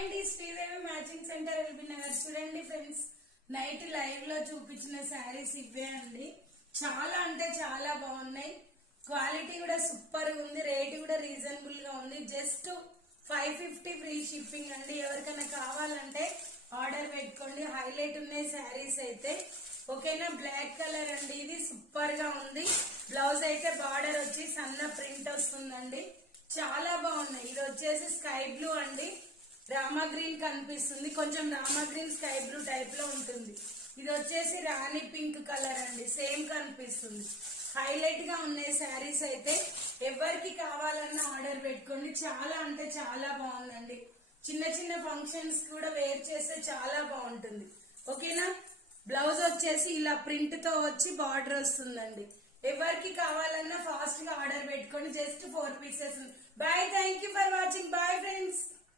అండి Sridevi matching centre LB Nagar. చూడండి friends, night live లో చూపించిన శారీస్ ఇవే అండి. చాలా అంటే చాలా బాగున్నాయి. క్వాలిటీ కూడా సూపర్ గా ఉంది. రేట్ కూడా రీజనబుల్ గా ఉంది. జస్ట్ 550 ఫ్రీ షిప్పింగ్ అండి. ఎవరికైనా కావాలంటే ఆర్డర్ పెట్టుకోండి. హైలైట్ ఉన్నాయి శారీస్ అయితే. ఓకేనా, బ్లాక్ కలర్ అండి. ఇది సూపర్ గా ఉంది. బ్లౌజ్ అయితే బార్డర్ వచ్చి సన్న ప్రింట్ వస్తుందండి. చాలా బాగున్నాయి. ఇది వచ్చేసి స్కై బ్లూ అండి. రామా గ్రీన్ కనిపిస్తుంది. కొంచెం Rama green sky blue type లో ఉంటుంది. ఇది వచ్చేసి రాణి పింక్ కలర్ అండి. సేమ్ కనిపిస్తుంది. హైలైట్ గా ఉన్నాయి శారీస్ అయితే. ఎవరికి కావాలన్నా ఆర్డర్ పెట్టుకోండి. చాలా అంటే చాలా బాగుందండి. చిన్న చిన్న ఫంక్షన్స్ కూడా వేర్ చేస్తే చాలా బాగుంటుంది. ఓకేనా, బ్లౌజ్ వచ్చేసి ఇలా ప్రింట్ తో వచ్చి బార్డర్ వస్తుందండి. ఎవరికి కావాలన్నా ఫాస్ట్ గా ఆర్డర్ పెట్టుకోండి. Just 4 pieces. Bye, thank you for watching. Bye friends.